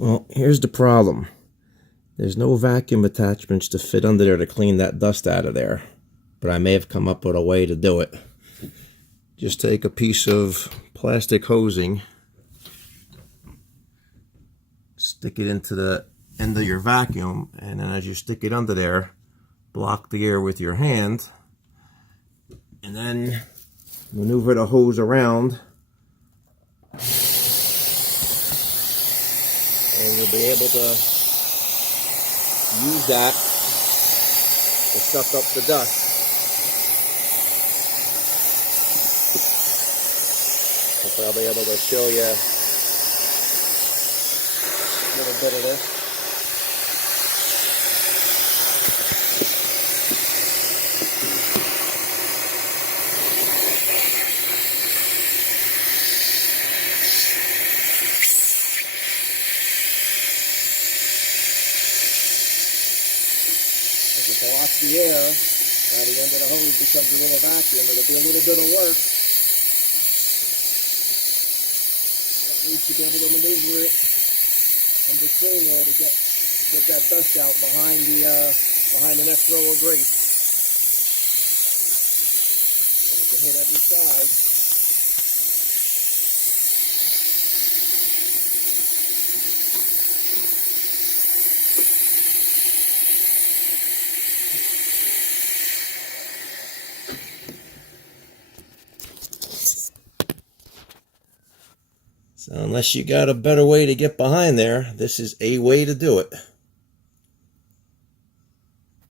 Well, here's the problem. There's no vacuum attachments to fit under there to clean that dust out of there. But I may have come up with a way to do it. Just take a piece of plastic hosing, stick it into the end of your vacuum, and then as you stick it under there, block the air with your hand, and then maneuver the hose around, and you'll be able to use that to suck up the dust. Hopefully I'll be able to show you a little bit of this. As you block the air, now the end of the hose becomes a little vacuum. It'll be a little bit of work. At least to be able to maneuver it in between there to get that dust out behind the next row of grates. You can hit every side. So unless you got a better way to get behind there, this is a way to do it.